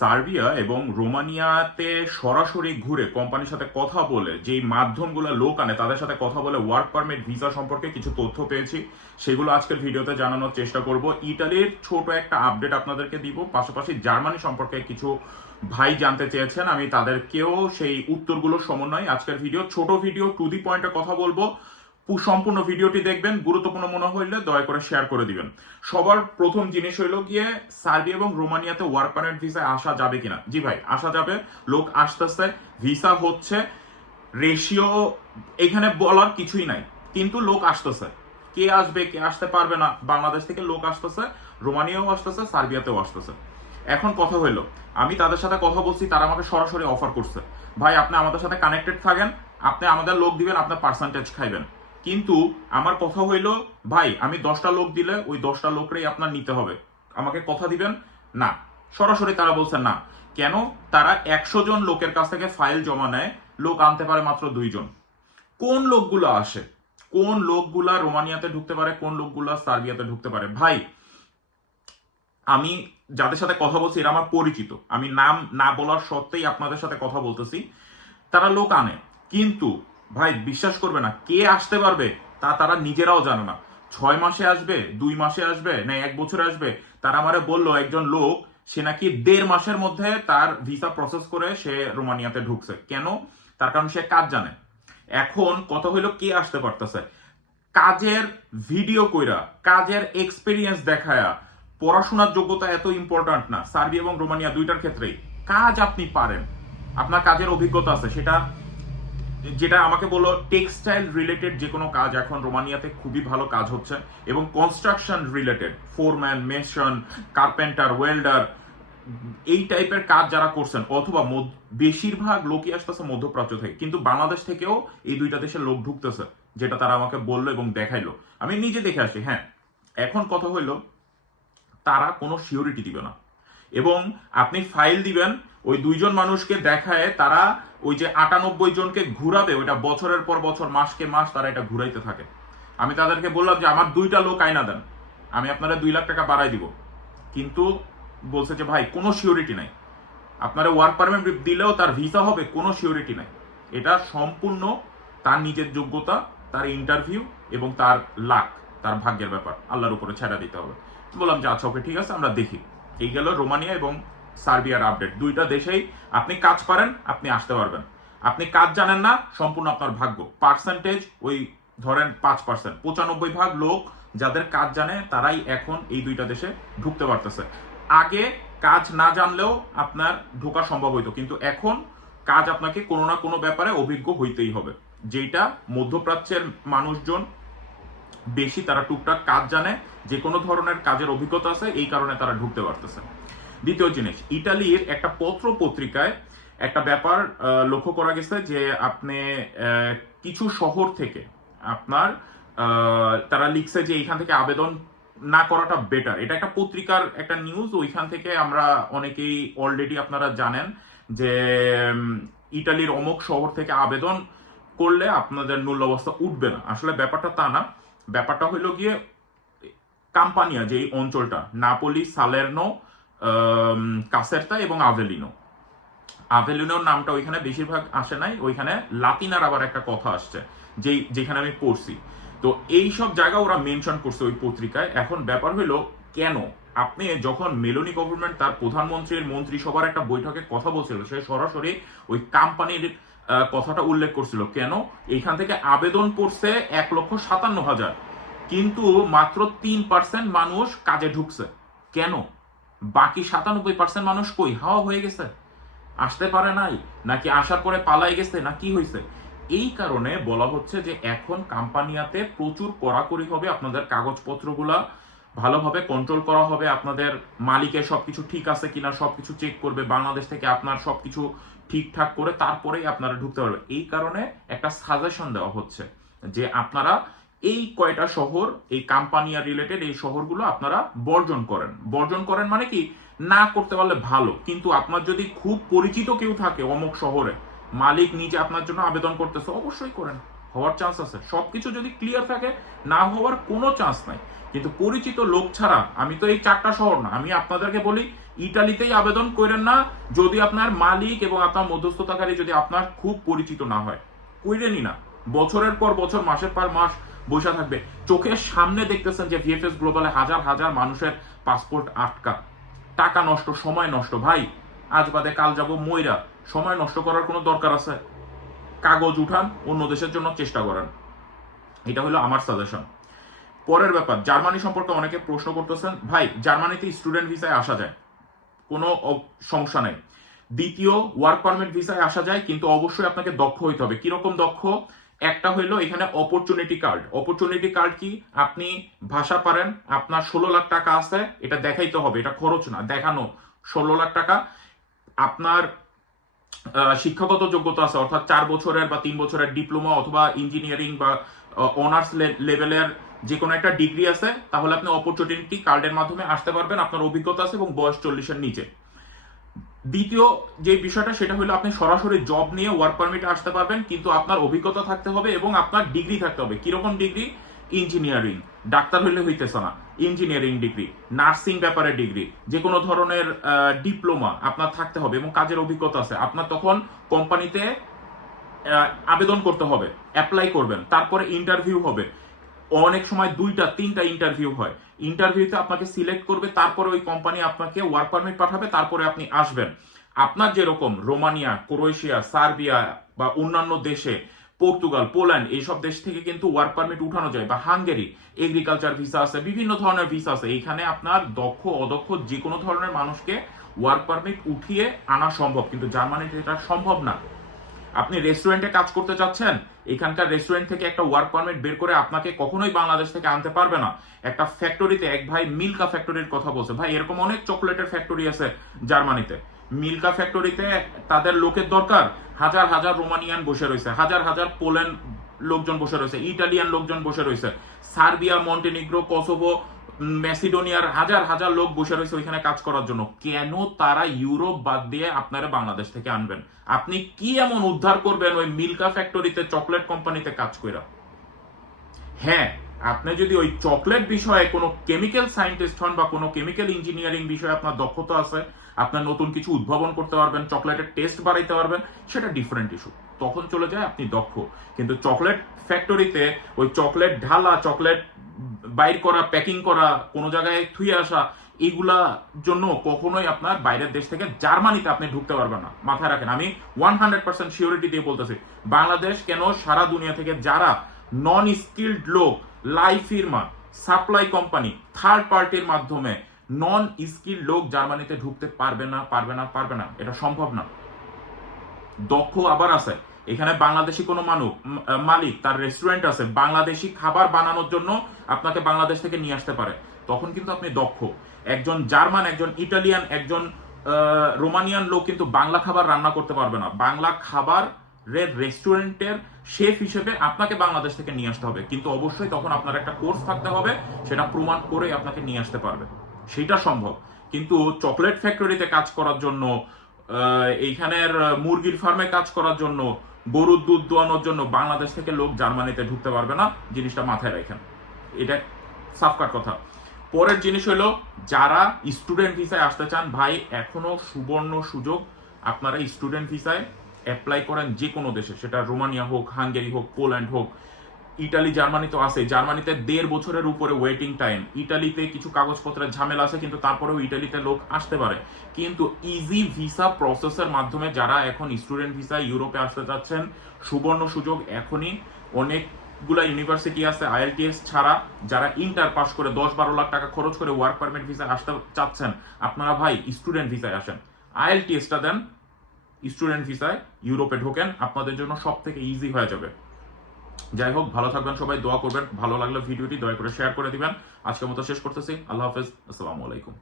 Serbia এবং রোমানিয়াতে সরাসরি ঘুরে কোম্পানির সাথে কথা বলে, যেই মাধ্যমগুলো লোক আনে, তাদের সাথে কথা বলে ওয়ার্ক পারমিট ভিসা সম্পর্কে কিছু তথ্য পেয়েছি। সেগুলো আজকের ভিডিওতে জানানোর চেষ্টা করব। ইটালির ছোট একটা আপডেট আপনাদেরকে দিব। পাশাপাশি জার্মানি সম্পর্কে কিছু ভাই জানতে চেয়েছেন, আমি তাদেরকেও সেই উত্তরগুলো সমন্বয় আজকের ভিডিও, ছোট ভিডিও টু দি পয়েন্টে কথা বলব। সম্পূর্ণ ভিডিওটি দেখবেন, গুরুত্বপূর্ণ মনে হইলে দয়া করে শেয়ার করে দিবেন। সবার প্রথম জিনিস হইল গিয়ে সার্বিয়া এবং রোমানিয়াতে ওয়ার্ক পারমিট ভিসায় আসা যাবে কিনা। জি ভাই, আসা যাবে। লোক আসতেছে ভিসা হচ্ছে রেশিও এখানে বলার কিছুই নাই, কিন্তু লোক আসতেছে। কে আসবে, কে আসতে পারবে না, বাংলাদেশ থেকে লোক আসতেছে, রোমানিয়াও আসতেছে, সার্বিয়াতেও আসতেছে। এখন কথা হইল, আমি তাদের সাথে কথা বলছি, তারা আমাকে সরাসরি অফার করছে। ভাই, আপনি আমাদের সাথে কানেক্টেড থাকেন, আপনি আমাদের লোক দিবেন, আপনার পার্সেন্টেজ খাইবেন। কিন্তু আমার কথা হইল, ভাই, আমি দশটা লোক দিলে ওই দশটা লোকরেই আপনার নিতে হবে। আমাকে কথা দিবেন? না। সরাসরি তারা বলছেন, না। কেন? তারা একশো জন লোকের কাছ থেকে ফাইল জমা নেয়, লোক আনতে পারে মাত্র দুইজন কোন লোকগুলো আসে? কোন লোকগুলা রোমানিয়াতে ঢুকতে পারে, কোন লোকগুলা সার্বিয়াতে ঢুকতে পারে? ভাই, আমি যাদের সাথে কথা বলছি, এরা আমার পরিচিত। আমি নাম না বলার সত্ত্বেই আপনাদের সাথে কথা বলতেছি। তারা লোক আনে। কিন্তু ভাই, বিশ্বাস করবে না। কে আসতে পারবে তা তারা নিজেরাও জানে না। ছয় মাসে আসবে, দুই মাসে আসবে, না এক বছরে আসবে? তারা আমারে বলল, একজন লোক, সে নাকি দেড় মাসের মধ্যে তার ভিসা প্রসেস করে সে রোমানিয়াতে ঢুকছে। কেন? তার কারণ সে কাজ জানে। এখন কথা হইল, কে আসতে পারতেছে? কাজের ভিডিও কইরা, কাজের এক্সপিরিয়েন্স দেখায়া, পড়াশোনার যোগ্যতা এত ইম্পর্ট্যান্ট না। সার্বিয়া এবং রোমানিয়া দুইটার ক্ষেত্রেই। কাজ আপনি পারেন। আপনার কাজের অভিজ্ঞতা আছে, সেটা যেটা আমাকে বলল টেক্সটাইল রিলেটেড যে কোনো কাজ এখন রোমানিয়াতে খুবই ভালো কাজ হচ্ছে এবং construction related foreman mason carpenter welder এই টাইপের কাজ যারা করছেন, অথবা বেশিরভাগ লোকই আসতেছে মধ্যপ্রাচ্য থেকে, কিন্তু বাংলাদেশ থেকেও এই দুইটা দেশের লোক ঢুকতেছে, যেটা তারা আমাকে বলল এবং দেখাইলো। আমি নিজে দেখে আসি হ্যাঁ এখন কথা হইল, তারা কোনো সিওরিটি দিবে না। এবং আপনি ফাইল দিবেন ওই দুইজন মানুষকে দেখায়, তারা ওই যে আটানব্বই জনকে ঘুরাবে, ওইটা বছরের পর বছর, মাসকে মাস তারা এটা ঘুরাইতে থাকে। আমি তাদেরকে বললাম যে, আমার দুইটা লোক আয়না দেন, আমি আপনারা দুই লাখ টাকা বাড়াই দিব। কিন্তু বলছে যে, ভাই, কোনো সিওরিটি নাই। আপনারা ওয়ার্ক পারমিট দিলেও তার ভিসা হবে, কোনো সিওরিটি নাই। এটা সম্পূর্ণ তার নিজের যোগ্যতা, তার ইন্টারভিউ এবং তার লাক, তার ভাগ্যের ব্যাপার। আল্লাহর উপরে ছেড়া দিতে হবে। বললাম যে আচ্ছা ওকে, ঠিক আছে, আমরা দেখি। এই গেল রোমানিয়া এবং সার্বিয়ার আপডেট দুইটা দেশেই আপনি কাজ পারেন আপনি আসতে পারবেন। আপনি কাজ জানেন না, সম্পূর্ণ আপনার ভাগ্য। পার্সেন্টেজ ওই ধরেন পাঁচ পার্সেন্ট পঁচানব্বই ভাগ লোক যাদের কাজ জানে, তারাই এখন এই দুইটা দেশে ঢুকতে পারতেছে। আগে কাজ না জানলেও আপনার ঢোকা সম্ভব হইতো, কিন্তু এখন কাজ আপনাকে কোনো না কোনো ব্যাপারে অভিজ্ঞ হইতেই হবে। যেটা মধ্যপ্রাচ্যের মানুষজন বেশি, তারা টুকটাক কাজ জানে যে কোনো ধরনের কাজের অভিজ্ঞতা আছে, এই কারণে তারা ঢুকতে পারতেছে। দ্বিতীয় জিনিস ইটালির একটা পত্র পত্রিকায় একটা ব্যাপার লক্ষ্য করা গেছে যে আপনি কিছু শহর থেকে আপনার তারা লিখছে যে এইখান থেকে আবেদন না করাটা বেটার এটা একটা পত্রিকার একটা নিউজ ওইখান থেকে আমরা অনেকেই অলরেডি আপনারা জানেন যে ইটালির অমুক শহর থেকে আবেদন করলে আপনাদের মূল্য অবস্থা উঠবে না। আসলে ব্যাপারটা তা না। ব্যাপারটা হইল গিয়ে কাম্পানিয়া যে অঞ্চলটা নাপোলি সালের্নো কাসেরতা এবং আভেলিনো আভেলিনোর নামটা ওইখানে বেশিরভাগ আসে নাই, ওইখানে লাতিনার আবার একটা কথা আসছে, যেই, যেখানে আমি পড়ছি। তো এই সব জায়গা ওরা মেনশন করছে ওই পত্রিকায়। এখন ব্যাপার হলো, কেন? আপনি যখন মেলোনি গভর্নমেন্ট তার প্রধানমন্ত্রীর মন্ত্রিসভার একটা বৈঠকে কথা বলছিল, সে সরাসরি ওই কোম্পানির কথাটা উল্লেখ করছিল। কেন? এইখান থেকে আবেদন পড়ছে এক লক্ষ সাতান্ন হাজার। কিন্তু মাত্র তিন পার্সেন্ট মানুষ কাজে ঢুকছে। কেন? বাকি সাতানব্বই পার্সেন্ট মানুষ কই? হাওয়া হয়ে গেছে। আসতে পারে নাই, নাকি আসার পরে পালাই গেছে, না কি হয়েছে এই কারণে বলা হচ্ছে যে এখন কোম্পানিয়াতে প্রচুর কড়াকড়ি হবে আপনাদের কাগজপত্রগুলা, ভালোভাবে কন্ট্রোল করা হবে, আপনাদের মালিকের সবকিছু ঠিক আছে কিনা, সবকিছু চেক করবে, বাংলাদেশ থেকে আপনার সবকিছু ঠিকঠাক করে তারপরেই আপনারা ঢুকতে পারবে। এই কারণে একটা সাজেশন দেওয়া হচ্ছে যে আপনারা এই কয়টা শহর, এই কাম্পানিয়া রিলেটেড এই শহরগুলো আপনারা বর্জন করেন। বর্জন করেন মানে কি? না করতে পারলে ভালো, কিন্তু আপনার যদি খুব পরিচিত কেউ থাকে অমুক শহরে, মালিক নিজে আপনার জন্য আবেদন করতেছে, অবশ্যই করেন। হওয়ার চান্স আছে। সবকিছু যদি ক্লিয়ার থাকে, না হওয়ার কোনো চান্স নাই। কিন্তু পরিচিত লোক ছাড়া, আমি তো এই চারটা শহর না, আমি আপনাদেরকে বলি, ইটালিতেই আবেদন করেন না, যদি আপনার মালিক এবং আপনার মধ্যস্থতাকারী যদি আপনার খুব পরিচিত না হয়। কইরেনই না। বছরের পর বছর, মাসের পর মাস বসে থাকবে। চোখের সামনে দেখতেছেন যে ভিএফএস গ্লোবালে হাজার হাজার মানুষের পাসপোর্ট আটকা। টাকা নষ্ট, সময় নষ্ট। ভাই, আজ বাদে কাল যাব ময়রা। সময় নষ্ট করার কোনো দরকার আছে? কাগজ উঠান, অন্য দেশের জন্য চেষ্টা করেন। এটা হলো আমার সাজেশন পরের ব্যাপার, জার্মানি সম্পর্কে অনেকে প্রশ্ন করতেছেন, ভাই, জার্মানিতে স্টুডেন্ট ভিসায় আসা যায়? কোনো সমস্যা নেই। দ্বিতীয় ওয়ার্ক পারমিট ভিসায় আসা যায়, কিন্তু অবশ্যই আপনাকে দক্ষ হইতে হবে। কীরকম দক্ষ? একটা হইল এখানে অপরচুনিটি কার্ড অপরচুনিটি কার্ড কি? আপনি ভাষা পারেন, আপনার ষোলো লাখ টাকা আছে, এটা দেখাইতে হবে, এটা খরচ না, দেখানো। ষোলো লাখ টাকা, আপনার শিক্ষাগত যোগ্যতা আছে, অর্থাৎ চার বছরের বা তিন বছরের ডিপ্লোমা অথবা ইঞ্জিনিয়ারিং বা অনার্স লেভেলের যে কোনো একটা ডিগ্রি আছে, তাহলে আপনি অপরচুনিটি কার্ডের মাধ্যমে আসতে পারবেন, আপনার অভিজ্ঞতা আছে এবং বয়স চল্লিশের নিচে। দ্বিতীয় যে বিষয়টা, সেটা হলো আপনি সরাসরি জব নিয়ে ওয়ার্ক পারমিটে আসতে পারবেন, কিন্তু আপনার অভিজ্ঞতা থাকতে হবে এবং আপনার ডিগ্রি থাকতে হবে। কীরকম ডিগ্রি ইঞ্জিনিয়ারিং ডাক্তার হইলে হইতেছে না। ইঞ্জিনিয়ারিং ডিগ্রি নার্সিং ব্যাপারে ডিগ্রি যে কোনো ধরনের ডিপ্লোমা আপনার থাকতে হবে এবং কাজের অভিজ্ঞতা আছে। আপনার তখন কোম্পানিতে আবেদন করতে হবে। অ্যাপ্লাই করবেন। তারপরে ইন্টারভিউ হবে। অনেক সময় দুইটা, তিনটা ইন্টারভিউ হয়। ইন্টারভিউতে আপনাকে সিলেক্ট করবে, তারপরে ওই কোম্পানি আপনাকে ওয়ার্ক পারমিট পাঠাবে, তারপরে আপনি আসবেন। আপনার যেরকম রোমানিয়া, ক্রোয়েশিয়া, সার্বিয়া বা অন্যান্য দেশে, পর্তুগাল, পোল্যান্ড, এইসব দেশ থেকে কিন্তু ওয়ার্ক পারমিট উঠানো যায় বা হাঙ্গেরি এগ্রিকালচার ভিসা আছে, বিভিন্ন ধরনের ভিসা আছে। এখানে আপনার দক্ষ, অদক্ষ যে কোনো ধরনের মানুষকে ওয়ার্ক পারমিট উঠিয়ে আনা সম্ভব। কিন্তু জার্মানিতে এটা সম্ভব না। আপনি রেস্টুরেন্টে কাজ করতে চাচ্ছেন, এখানকার রেস্টুরেন্ট থেকে একটা ওয়ার্ক পারমিট বের করে আপনাকে কখনোই বাংলাদেশ থেকে আনতে পারবে না। একটা ফ্যাক্টরিতে এক ভাই মিল্কা ফ্যাক্টরির কথা বলছে। ভাই, এরকম অনেক চকলেটের ফ্যাক্টরি আছে জার্মানিতে মিল্কা ফ্যাক্টরিতে তাদের লোকের দরকার হাজার হাজার রোমানিয়ান বসে রয়েছে, হাজার হাজার পোল্যান্ড লোকজন বসে রয়েছে ইটালিয়ান লোকজন বসে রয়েছে। সার্বিয়া মন্টেনিগ্রো কসোভো ম্যাসিডোনিয়ার হাজার হাজার লোক বসে রয়েছে ওইখানে কাজ করার জন্য। কেন তারা ইউরোপ বাদ দিয়ে আপনারা বাংলাদেশ থেকে আনবেন? আপনি কি এমন উদ্ধার করবেন ওই মিল্কা ফ্যাক্টরিতে, চকলেট কোম্পানিতে কাজ করে হ্যাঁ আপনি যদি ওই চকলেট বিষয়ে কোনো কেমিক্যাল সায়েন্টিস্ট হন বা কোনো কেমিক্যাল ইঞ্জিনিয়ারিং বিষয়ে আপনার দক্ষতা আছে, আপনার নতুন কিছু উদ্ভাবন করতে পারবেন, চকলেটের টেস্ট বাড়াইতে পারবেন, সেটা ডিফারেন্ট ইস্যু তখন চলে যায়, আপনি দক্ষ। কিন্তু চকলেট ফ্যাক্টরিতে ওই চকলেট ঢালা চকলেট বাইর করা প্যাকিং করা, কোনো জায়গায় থুয়ে আসা এগুলা জন্য কখনোই আপনার বাইরের দেশ থেকে জার্মানিতে আপনি ঢুকতে পারবেন না। মাথায় রাখেন, আমি ওয়ান হান্ড্রেড পার্সেন্ট সিওরিটি দিয়ে বলতেছি, বাংলাদেশ কেন সারা দুনিয়া থেকে যারা নন স্কিল্ড লোক, লাই ফিরমা সাপ্লাই কোম্পানি থার্ড পার্টির মাধ্যমে নন স্কিল্ড লোক জার্মানিতে ঢুকতে পারবে না পারবে না পারবে না, এটা সম্ভব না। দক্ষ আবার আছে। এখানে বাংলাদেশি কোনো মানুষ মালিক, তার রেস্টুরেন্ট আছে, বাংলাদেশি খাবার বানানোর জন্য আপনাকে বাংলাদেশ থেকে নিয়ে আসতে পারে। তখন কিন্তু আপনি দক্ষ। একজন জার্মান, একজন ইটালিয়ান, একজন রোমানিয়ান লোক কিন্তু বাংলা খাবার রান্না করতে পারবে না। বাংলা খাবার রেস্টুরেন্টের শেফ হিসেবে আপনাকে বাংলাদেশ থেকে নিয়ে আসতে হবে। কিন্তু অবশ্যই তখন আপনার একটা কোর্স থাকতে হবে, সেটা প্রমাণ করে আপনাকে নিয়ে আসতে পারবে। সেটা সম্ভব। কিন্তু চকলেট ফ্যাক্টরিতে কাজ করার জন্য এইখানের মুরগির ফার্মে কাজ করার জন্য গরুর দুধ দোয়ানোর জন্য বাংলাদেশ থেকে লোক জার্মানিতে ঢুকতে পারবে না, জিনিসটা মাথায় রাখেন। এটা সাফকার কথা। পরের জিনিস হলো, যারা স্টুডেন্ট ভিসায় আসতে চান, ভাই, এখনও সুবর্ণ সুযোগ আপনারা স্টুডেন্ট ভিসায় অ্যাপ্লাই করেন যে কোনো দেশে, সেটা রোমানিয়া হোক, হাঙ্গেরি হোক, পোল্যান্ড হোক ইটালি, জার্মানি তো আছে জার্মানিতে দেড় বছরের উপরে ওয়েটিং টাইম ইটালিতে কিছু কাগজপত্রের ঝামেলা আছে, কিন্তু তারপরেও ইটালিতে লোক আসতে পারে। কিন্তু ইজি ভিসা প্রসেসের মাধ্যমে যারা এখন স্টুডেন্ট ভিসা ইউরোপে আসতে চাচ্ছেন, সুবর্ণ সুযোগ এখনই। অনেকগুলা ইউনিভার্সিটি আছে আইএলটিএস ছাড়া, যারা ইন্টার পাস করে দশ বারো লাখ টাকা খরচ করে ওয়ার্ক পারমিট ভিসা আসতে চাচ্ছেন, আপনারা ভাই স্টুডেন্ট ভিসায় আসেন। আইএলটিএসটা দেন স্টুডেন্ট ভিসায় ইউরোপে ঢোকেন, আপনাদের জন্য সব থেকে ইজি হয়ে যাবে। যাই হোক, ভালো থাকবেন সবাই, দোয়া করবেন। ভালো লাগলে ভিডিওটি দয়া করে শেয়ার করে দিবেন। আজকের মতো শেষ করতেছি। আল্লাহ হাফেজ। আসসালামু আলাইকুম।